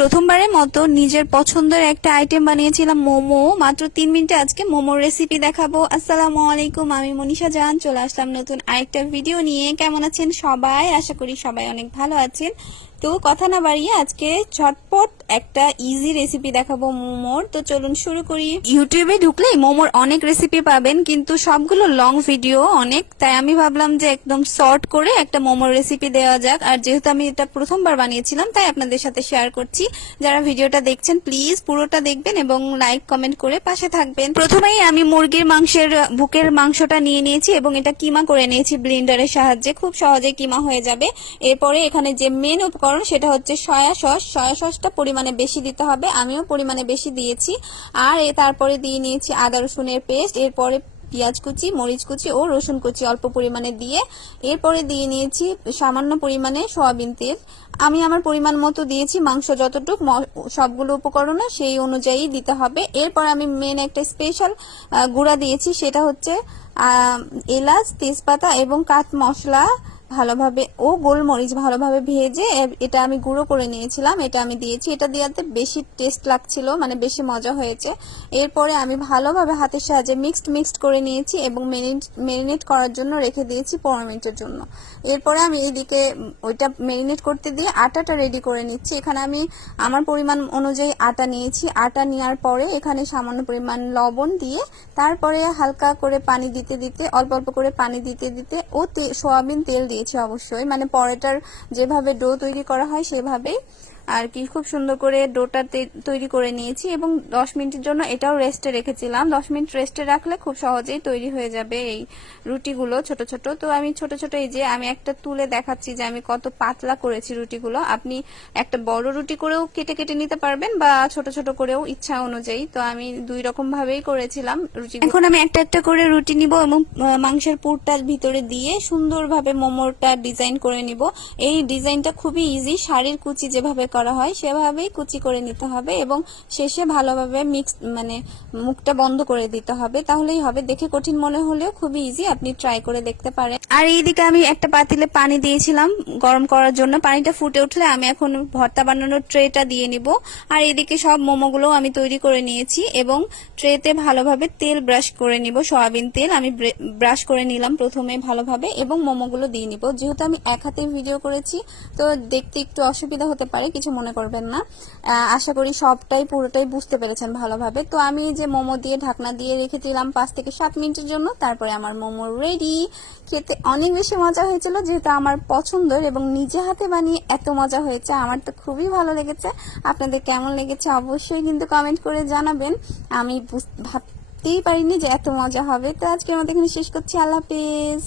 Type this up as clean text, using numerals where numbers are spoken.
প্রথমবারের মতো নিজের পছন্দের একটা আইটেম বানিয়েছিলাম মোমো। মাত্র 3 মিনিটে আজকে মোমোর রেসিপি দেখাবো। আসসালামু আলাইকুম, আমি মনীষা জান চলে আসলাম নতুন আরেকটা ভিডিও নিয়ে। কেমন আছেন সবাই? আশা করি সবাই অনেক ভালো আছেন। তো কথা না বাড়িয়ে আজকে ঝটপট একটা ইজি রেসিপি দেখাবো মোমোর। তো চলুন শুরু করি। ইউটিউবে ঢুকলেই মোমোর অনেক রেসিপি পাবেন, কিন্তু সবগুলো লং ভিডিও অনেক, তাই আমি ভাবলাম যে একদম শর্ট করে একটা মোমোর রেসিপি দেওয়া যাক। আর যেহেতু আমি এটা প্রথমবার বানিয়েছিলাম তাই আপনাদের সাথে শেয়ার করছি। যারা ভিডিওটা দেখছেন প্লিজ পুরোটা দেখবেন এবং লাইক কমেন্ট করে পাশে থাকবেন। প্রথমেই আমি মুরগির মাংসের বুকের মাংসটা নিয়ে নিয়েছি এবং এটা কিমা করে নিয়েছি ব্লেন্ডারের সাহায্যে। খুব সহজে কিমা হয়ে যাবে। এরপরে এখানে যে মেন উপকরণ সেটা হচ্ছে সয়া সস। সয়া সসটা পরিমাণে বেশি দিতে হবে, আমিও পরিমাণে বেশি দিয়েছি। আর তারপরে দিয়ে নিয়েছি আদা রসুনের পেস্ট, এরপরে পেঁয়াজ কুচি, মরিচ কুচি ও রসুন কুচি অল্প পরিমাণে দিয়ে, এরপরে দিয়ে নিয়েছি সামান্য পরিমাণে সয়াবিন তেল। আমি আমার পরিমাণ মতো দিয়েছি, মাংস যতটুকু সবগুলো উপকরণ সেই অনুযায়ী দিতে হবে। এরপর আমি মেন একটা স্পেশাল গুঁড়া দিয়েছি, সেটা হচ্ছে এলাচ, তেজপাতা এবং কাঠ মশলা ভালোভাবে ও গোলমরিচ ভালোভাবে ভেজে এটা আমি গুঁড়ো করে নিয়েছিলাম, এটা আমি দিয়েছি। এটা দেওয়াতে বেশি টেস্ট লাগছিল, মানে বেশি মজা হয়েছে। এরপরে আমি ভালোভাবে হাতের সাহায্যে মিক্সড করে নিয়েছি এবং মেরিনেট করার জন্য রেখে দিয়েছি 15 মিনিটের জন্য। এরপরে আমি এইদিকে ওইটা মেরিনেট করতে দিয়ে আটাটা রেডি করে নিচ্ছি। এখানে আমি আমার পরিমাণ অনুযায়ী আটা নিয়েছি। আটা নেওয়ার পরে এখানে সামান্য পরিমাণ লবণ দিয়ে তারপরে হালকা করে পানি দিতে দিতে, অল্প অল্প করে পানি দিতে দিতে ও সয়াবিন তেল দিয়েছি অবশ্যই, মানে পরোটার যেভাবে ডো তৈরি করা হয় সেভাবেই আর কি। খুব সুন্দর করে ডোটা তৈরি করে নিয়েছি এবং 10 মিনিটের জন্য এটাও রেস্টে রেখেছিলাম। 10 মিনিট রেস্টে রাখলে খুব সহজেই তৈরি হয়ে যাবে এই রুটিগুলো ছোট ছোট। তো আমি ছোট ছোট এই যে আমি একটা তুলে দেখাচ্ছি যে আমি কত পাতলা করেছি রুটিগুলো। আপনি একটা বড় রুটি করেও কেটে কেটে নিতে পারবেন বা ছোট ছোট করেও ইচ্ছা অনুযায়ী। তো আমি দুই রকম ভাবেই করেছিলাম রুটি। এখন আমি একটা একটা করে রুটি নিব এবং মাংসের পুরটা ভিতরে দিয়ে সুন্দরভাবে মোমোটা ডিজাইন করে নিব। এই ডিজাইনটা খুবই ইজি, শাড়ির কুচি যেভাবে করা হয় সেভাবেই কুচি করে নিতে হবে এবং শেষে ভালোভাবে মানে মুখটা বন্ধ করে দিতে হবে, তাহলেই হবে। দেখে কঠিন মনে হলেও খুবই ইজি, আপনি ট্রাই করে দেখতে পারেন। আর এইদিকে আমি একটা পাতিলে পানি দিয়েছিলাম গরম করার জন্য। পানিটা ফুটে উঠলে আমি এখন ভর্তা বানানোর ট্রেটা দিয়ে নিব। আর এদিকে সব মোমোগুলো আমি তৈরি করে নিয়েছি এবং ট্রেতে ভালোভাবে তেল ব্রাশ করে নিব, সয়াবিন তেল আমি ব্রাশ করে নিলাম প্রথমে ভালোভাবে এবং মোমোগুলো দিয়ে নিব। যেহেতু আমি এক হাতে ভিডিও করেছি তো দেখতে একটু অসুবিধা হতে পারে, কিছু মনে করবেন না। আশা করি সবটাই পুরোটাই বুঝতে পেরেছেন ভালোভাবে। তো আমি যে মোমো দিয়ে ঢাকনা দিয়ে রেখেছিলাম 5 থেকে 7 মিনিটের জন্য, তারপরে আমার মোমো রেডি। খেতে অনেক বেশি মজা হয়েছিল, যেহেতু আমার পছন্দের এবং নিজে হাতে বানিয়ে এত মজা হয়েছে। আমার তো খুবই ভালো লেগেছে। আপনাদের কেমন লেগেছে অবশ্যই কিন্তু কমেন্ট করে জানাবেন। আমি ভাবতেই পারিনি যে এত মজা হবে। তো আজকের মতো এখানে শেষ করছি। আল্লাহ হাফেজ।